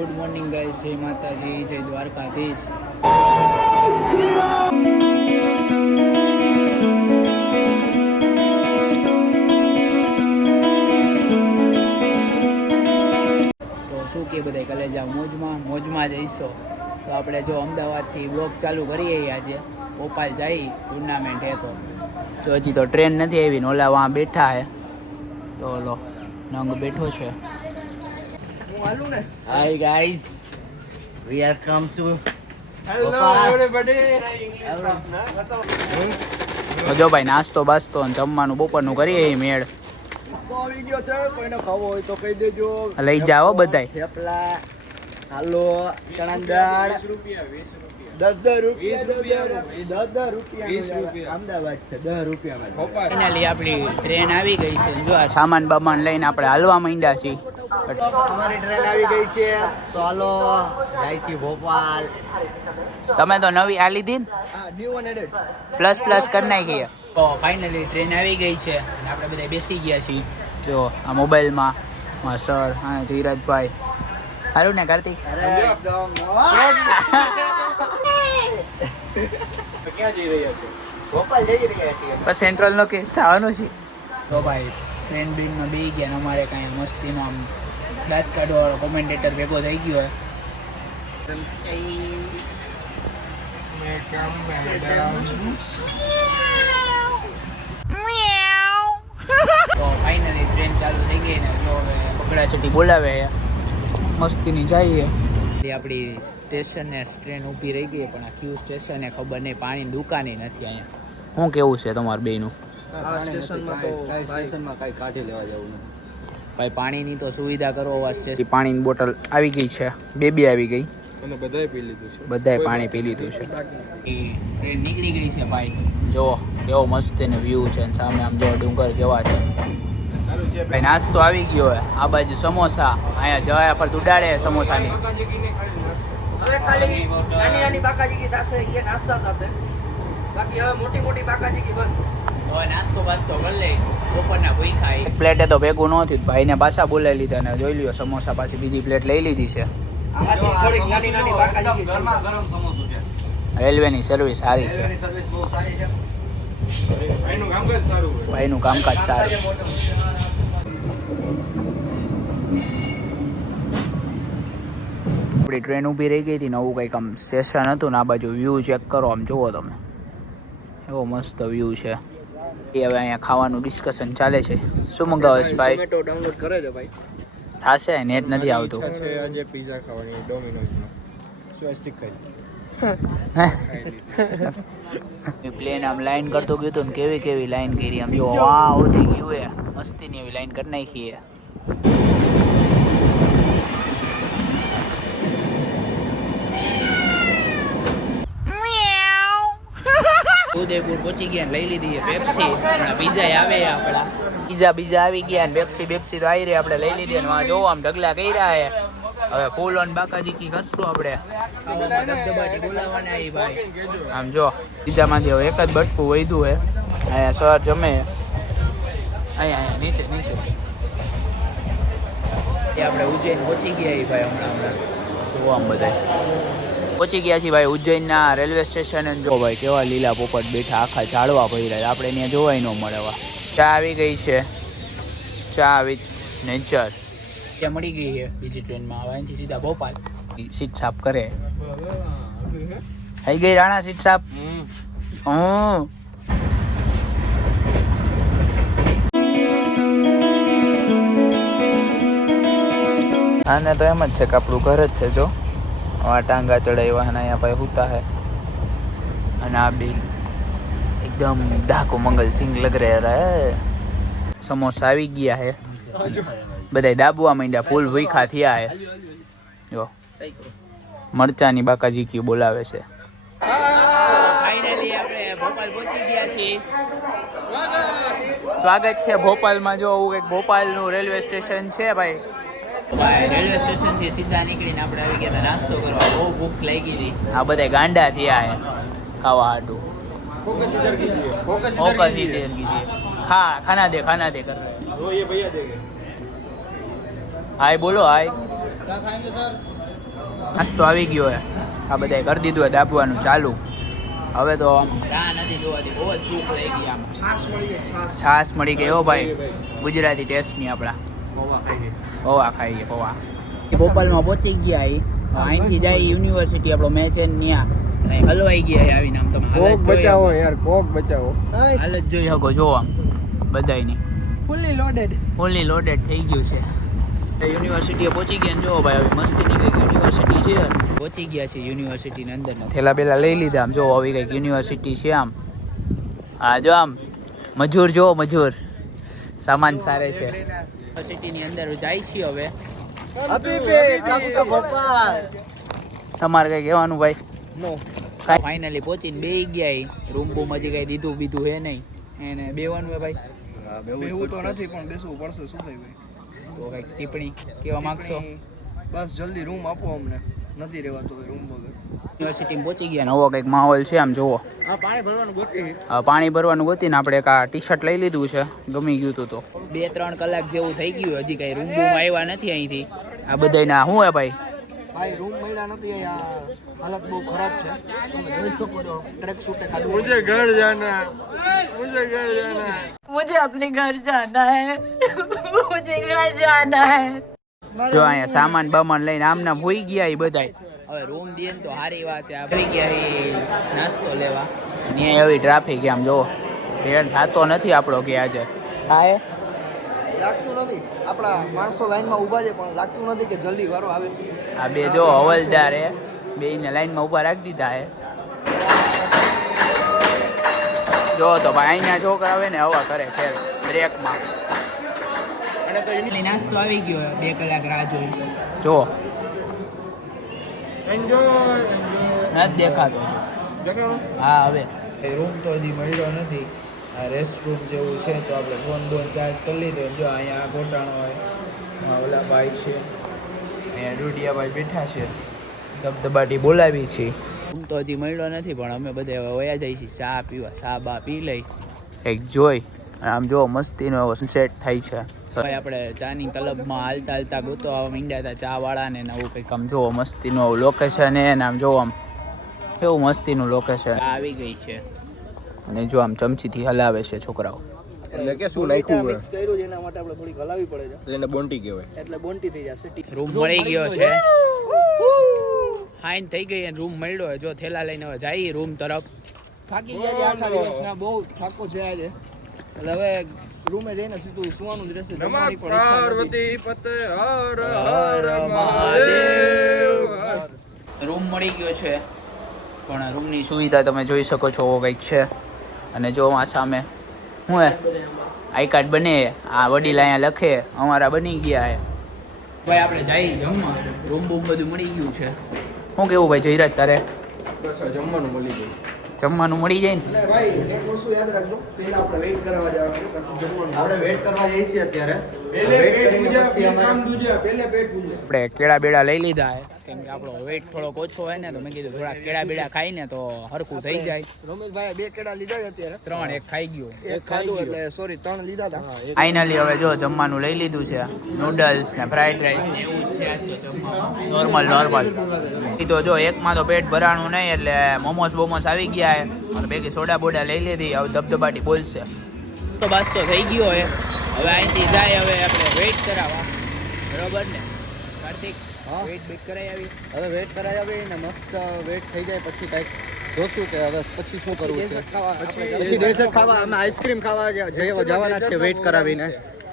Good morning guys, જય માતાજી, જય દ્વારકાધીશ. તો શું કે બધા કાલે જાઓ મોજમાં જઈશો. તો આપણે જો અમદાવાદથી બ્લોગ ચાલુ કરીએ આજે. ભોપાલ જઈ ટુર્નામેન્ટ હે તો હજી તો ટ્રેન નથી આવી ને ઓલા વहाँ બેઠા હે. તો ઓલો નંગ બેઠો છે. Hi guys, we are come to. Hello everybody. તો જો ભાઈ નાસ્તો બાસ્તો અને જમવાનું બપોરનું કરીએ એ મેળ. આવી ગયો છે, કોઈને ખાવો હોય તો કહી દેજો. લઈ જાઓ બધાય. થેપલા, હાલો, ચણાની દાળ. 10 રૂપિયા. 10 રૂપિયા. અમદાવાદ છે 10 રૂપિયામાં. ફાઇનલી આપણી ટ્રેન આવી ગઈ છે. જો આ સામાન બામાન લઈને આપણે હાલવા માંડ્યા છીએ. અમારી ટ્રેન આવી ગઈ છે, તો હાલો જાય છે ભોપાલ. તમે તો નવી આ લીધી ને? હા, ન્યુ વન એડેડ. પ્લસ કરી નાખીએ. તો ફાઇનલી ટ્રેન આવી ગઈ છે અને આપણે બધા બેસી ગયા છીએ. જો આ મોબાઈલમાં સર હા ધીરજભાઈ સારું ને કાર્તિક? ક્યાં જઈ રહ્યા છે? ભોપાલ જઈ રહ્યા છીએ. બસ સેન્ટ્રલનો કેસ થવાનો છે. તો ભાઈ ટ્રેન બીનમાં બેસી ગયા ને અમારે કાંઈ મસ્તીનો આમ દાંત કાઢવાવાળો કોમેન્ટેટર ભેગો થઈ ગયો હોય. તો ફાઇનલી ટ્રેન ચાલુ થઈ ગઈ ને જો હવે બગડાચટી બોલાવે મસ્તીની જઈએ. આપણી સ્ટેશને ટ્રેન ઊભી રહી ગઈ પણ આ ક્યુ સ્ટેશને ખબર નહીં, પાણીની દુકાને નથી અહીંયા. શું કેવું છે તમારું બેયનું? આ સ્ટેશનમાં તો સ્ટેશનમાં કાંઈ કાઢી લેવા જવું નથી ભાઈ. પાણીની તો સુવિધા કરો. આ સ્ટેશન પાણીની બોટલ આવી ગઈ છે, બે આવી ગઈ અને બધાએ પી લીધું છે. બધાએ પાણી પી લીધું છે. ટ્રેન નીકળી ગઈ છે ભાઈ. જો કેવો મસ્ત એને વ્યૂ છે અને સામે આમ જો ડુંગર કેવા છે ભાઈ. નાસ્તો આવી ગયો હોય. આ બાજુ સમોસા, અહીંયા જયા પર ઉડાડે સમોસાની. હવે ખાલી નાની બાકાજી કી દાસે ये नाश्ता जाते बाकी હવે મોટી બાકાજી કી બંધ. હવે નાસ્તો બાસ્તો કરી લે. બપોરના ભૂખ્યા એક પ્લેટે તો ભેગું ન થયું. ભાઈને પાછા બોલાવી લીધા ને જોઈ લ્યો સમોસા પાછી બીજી પ્લેટ લઈ લીધી છે. થોડીક નાની બાકાજી કી ગરમા ગરમ સમોસા છે. રેલવેની સર્વિસ સારી છે. સર્વિસ બહુ સારી છે. ભાઈનું કામકાજ સારું. આપણી ટ્રેન ઊભી રહી ગઈ હતી. નવું કંઈક આમ સ્ટેશન હતું ને આ બાજુ વ્યૂ ચેક કરો. આમ જુઓ તમે, એવો મસ્ત વ્યૂ છે. એ હવે અહીંયા ખાવાનું ડિસ્કશન ચાલે છે. શું મંગાવે ભાઈ? ઝોમેટો ડાઉનલોડ કરે છે ભાઈ. થાશે, નેટ નથી આવતું. આજે પિઝા ખાવાની ડોમિનોઝમાં. સ્વાસ્તિક પ્લેન આમ લાઈન કરતો ગયું હતું ને કેવી લાઈન કરી. આમ જો વાહ ઉઠી ગયું હે. મસ્તીની એવી લાઈન કરી નાખી હે. ઉદયપુર પહોંચી ગયા લઈ લીધી છે પેપ્સી. પીઝા આવે આપણા પીઝા આવી ગયા ને પેપ્સી તો આવી રહી. આપણે લઈ લીધી અને જોવો આમ ઢગલા કર્યા હે. હવે ફૂલ ઓન બાકાજી કી કરશું આપણે. ધબધબાટી બોલાવવાના આવી ભાઈ. આમ જો પીઝામાંથી હવે એક જ બટકું વધ્યું હે. અહીંયા સર જમે અહીંયા નીચે આપણે ઉજ્જૈન પહોંચી ગયા ભાઈ. હમણાં જોવો આમ બધા પહોંચી ગયા છીએ ભાઈ ઉજ્જૈનના રેલવે સ્ટેશન. જો ભાઈ કેવા લીલા પોપટ બેઠા આખા ઝાડવા ભર્યા. આપણે અહીંયા જોવાય ન મળે. ચા આવી ગઈ છે, ચા વિથ નેચર. ત્યાં મળી ગઈ છે બીજી ટ્રેનમાં. હવે અહીંથી સીધા ભોપાલ. સીટ સાફ કરે થઈ ગઈ રાણા સીટ સાફ. આને તો એમ જ છે કે આપણું ઘર જ છે. જો આ ટાંગા ચડાવ્યા અને અહીંયા ભાઈ હુતા હે. અને આ બી એકદમ ડાકો મંગલ સિંહ લગ રહ્યા હે. સમોસા આવી ગયા હે. બધા દાબવા માંડ્યા. ફૂલ ભૂખા થયા હે. જો મરચાની બાકાજી કી બોલાવે છે. ફાઇનલી આપણે ભોપાલ પહોંચી ગયા છીએ. સ્વાગત છે ભોપાલમાં. જો આવું એક ભોપાલનું રેલવે સ્ટેશન છે ભાઈ. રેલવે સ્ટેશન થી સીધા નીકળીને આપણે આવી ગયા નાસ્તો કરવા. બહુ ભૂખ લાગી હતી. આ બધા ગાંડા થયા હે ખાવા હાટું. फोकस इधर कीजिए, फोकस इधर कीजिए। हाँ खाना दे कर रहे हैं। ये भैया देंगे। हाय बोलो हाय। નાસ્તો આવી ગયો હે, આ બધાએ કરી દીધું હે દાબવાનું ચાલુ. હવે તો આમ ચા નથી જોવાતી, બહુ જ ભૂખ લઈ ગઈ. આમ છાશ મળી ગઈ હો ભાઈ, ગુજરાતી ટેસ્ટની. આપણા પૌવા ખાઈ ગયા પૌવા. ભોપાલમાં પહોંચી ગયા અહીંથી જાય યુનિવર્સિટી આપણો મેચ છે ત્યાં હલવાઈ ગયા આવીને. આમ તમે કોક બચાવો યાર, કોક બચાવો. હાલત જોઈ શકો, જો આમ બધાયની ફૂલી લોડેડ થઈ ગયું છે. યુનિવર્સિટીએ પહોંચી ગયા ને જો ભાઈ હવે મસ્તીની કંઈક યુનિવર્સિટી છે. પહોંચી ગયા છે યુનિવર્સિટીની અંદર. થેલા બેલા લઈ લીધા. આમ જો આવી કંઈક યુનિવર્સિટી છે. આમ હા જો આમ મજૂર જો મજૂર સામાન સારે છે. યુનિવર્સિટીની અંદર જાય છે હવે. તમારે કઈ કહેવાનું ભાઈ? ફાઇનલી પહોંચીને બેસી ગયા. રૂમ બૂમ હજી કઈ દીધું બીધું હે નહીં. એને બેવાનું હે ભાઈ? બેવું તો નથી પણ બેસવું પડશે. શું થાય ભાઈ? તો કઈક ટિપ્પણી કેવા માંગશો? બસ જલ્દી રૂમ આપો અમને, નથી રહેવાતો રૂમ વગર. યુનિવર્સિટીમાં પહોંચી ગયા. નવો કંઈક માહોલ છે. આમ જુઓ, પાણી ભરવાનું ગોતીને આપણે એક આ ટી શર્ટ લઈ લીધું છે. ગમી ગયું હતું તો 2-3 કલાક જેવું થઈ ગયું. હજી કઈ રૂમ બૂમ આવ્યા નથી અહીંથી. આ બધાના શું હે ભાઈ? ભાઈ રૂમ મળ્યા નથી. અહીંયા હાલત બહુ ખરાબ છે. તમે જોઈ શકો છો ટ્રેક શૂટે ખાધું. मुझे घर जाना, मुझे घर जाना, मुझे अपने घर जाना है मुझे घर जाना है. જો અહીંયા સામાન બામાન લઈને આમના ભૂઈ ગયા એ બધાય. હવે રૂમ દે ને તો સારી વાત. આવી ગયા એ નાસ્તો લેવા. ત્યાં એવી ટ્રાફિક. આમ જો ભેળ થતો નથી આપણો કે આજે હા. લાગતું નથી. આપણા માણસો લાઈનમાં ઊભા છે પણ લાગતું નથી કે જલ્દી વારો આવે. આ બે જો હવલદાર હે, બેને લાઈનમાં ઊભા રાખી દીધા હે. જો તો ભાઈ અહીંના છોકરા આવે ને હવા કરે ફેર બ્રેકમાં. નાસ્તો આવી ગયો. 2 કલાક રાહ જોઈ. જો નથી દેખાતો. હા હવે રૂમ તો હજી મળ્યો નથી. આ રેસ્ટ રૂમ જેવું છે તો આપણે ફોન ચાર્જ કરી લીધો. જો અહીંયા ગોટાણો હોય, ઓલા ભાઈ છે, અહીંયા ડુડિયા ભાઈ બેઠા છે, ધબધબાટી બોલાવી છે. રૂમ તો હજી મળ્યો નથી પણ અમે બધા હવે વયા જઈએ છીએ ચા પીવા. ચા બા પી લઈ એક જોઈ. આમ જો મસ્તીનો સનસેટ થાય છે. ભાઈ આપણે ચાની તલબમાં હાલતા હાલતા ગોતો આવવા માંડ્યા હતા ચા વાળાને. નવું કંઈક આમ જો મસ્તીનું લોકેશન હે ને. આમ જો આમ કેવું મસ્તીનું લોકેશન આવી ગઈ છે. અને જો આમ ચમચીથી હલાવે છે છોકરાઓ. એટલે કે શું નાખ્યું મિક્સ કર્યું છે એના માટે આપણે થોડી હલાવી પડે છે. એટલે એને બોન્ટી કહેવાય. એટલે બોન્ટી થઈ જશે. રૂમ મળી ગયો છે. ફાઇન થઈ ગઈ અને રૂમ મળ્યો. જો થેલા લઈને હવે જઈએ રૂમ તરફ. થાકી ગયા છે આખા દિવસના. બહુ થાકો છે આજે. એટલે હવે રૂમે જઈને સીધું સુવાનું જ રહેશે. જમવાની પણ ઈચ્છા નથી. પાર્વતી પતે હર હર મહાદેવ. રૂમ મળી ગયો છે પણ રૂમની સુવિધા તમે જોઈ શકો છો કંઈક છે. અને જો આ સામે શું હે આઈ કાર્ડ બને. આ વડીલ અહીંયા લખે અમારા બની ગયા હે. ભાઈ આપણે જઈએ જમવા. રૂમ બૂમ બધું મળી ગયું છે. શું કેવું ભાઈ જયરાજ તારે? બસ જમવાનું મળી ગયું. જમવાનું મળી જાય ને? એટલે ભાઈ એક વસ્તુ યાદ રાખજો. પહેલા આપણે વેઇટ કરવા જવાનું, પછી જમવાનું. આપણે વેઇટ કરવા જઈએ છીએ અત્યારે. વેઇટ કરીને પછી આપણે કેળા બેડા લઈ લીધા હે કેમ કે આપણો વેઇટ થોડોક ઓછો હોય ને તો મેં કીધું થોડા કેળા બેડા ખાઈને તો હરખું થઈ જાય. રમેશભાઈ 2 કેળા લીધા છે અત્યારે. 3 એક ખાઈ ગયો. એક ખાધું એટલે સોરી 3 લીધા હતા. ફાઇનલી હવે જો જમવાનું લઈ લીધું છે. નૂડલ્સ ને ફ્રાઈડ રાઈસ ને એવું જ છે આજ તો જમવાનું. નોર્મલ એ તો જો એકમાં તો પેટ ભરાણું નહીં એટલે મોમોસ બોમોસ આવી ગયા હે અને ભેગી સોડા બોડા લઈ લીધી. હવે ધબધબાટી બોલશે તો બસ તો થઈ ગયો હે. હવે અહીંથી જાય હવે આપણે વેઇટ કરાવવા. બરોબર ને કાર્તિક? હા વેઇટ બેક કરાવી આવી. હવે વેઇટ કરાવી આવી ને મસ્ત વેઇટ થઈ જાય પછી કાંઈક જોશું કે હવે પછી શું કરવું છે. પછી ડેઝર્ટ ખાવા અમે આઈસ્ક્રીમ ખાવા જવાના છે વેઇટ કરાવીને.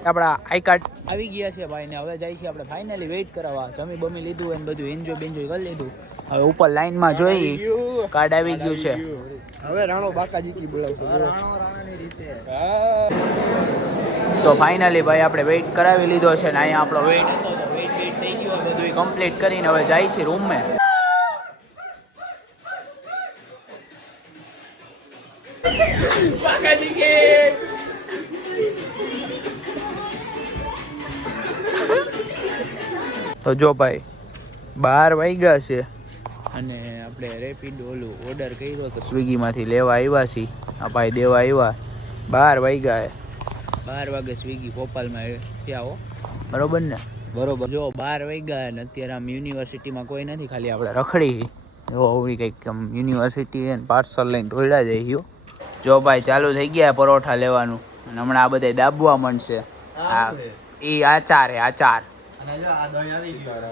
આપણા આઈ કાર્ડ આવી ગયા છે ભાઈ ને હવે જાય છે આપણે ફાઇનલી વેઇટ કરાવવા. જમી બમી લીધું એને બધું એન્જોય બેન્જોય કરી લીધું. હવે ઉપર લાઈનમાં જોઈ કાર્ડ આવી ગયું છે. હવે રાણો બાકાજી બોલાવશે. રાણો રાણાની રીતે. તો ફાઇનલી ભાઈ આપણે વેઇટ કરાવી લીધો છે ને અહીંયા આપણો વેઇટ હતો તો વેઇટ થઈ ગયો. બધું કમ્પ્લીટ કરીને હવે જાય છે રૂમમાં. તો જો ભાઈ 12 વાગ્યા છે અને આપણે રેપિડ ઓલું ઓર્ડર કર્યો તો સ્વિગીમાંથી લેવા આવ્યા છીએ. આ ભાઈ દેવા આવ્યા. 12 વાગ્યા છે. 12 વાગે સ્વિગી ભોપાલમાં ત્યાં હો બરોબર ને. બરોબર. જો 12 વાગ્યા ને અત્યારે આમ યુનિવર્સિટીમાં કોઈ નથી, ખાલી આપણે રખડી જો આવડી કંઈક આમ યુનિવર્સિટી અને પાર્સલ લઈને દોડ્યા જઈએ. જો ભાઈ ચાલુ થઈ ગયા પરોઠા લેવાનું અને હમણાં આ બધા દાબવા માંડશે. હા એ આચાર હે આચાર, અને જો આ દહીં આવી ગયું.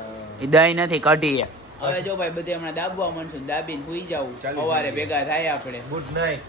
એ દહીં નથી કઢી હે. હવે જો ભાઈ બધે હમણાં દાબવા માંડશું, દાબીને સુઈ જાવું, સવારે ભેગા થાય આપણે. Good night.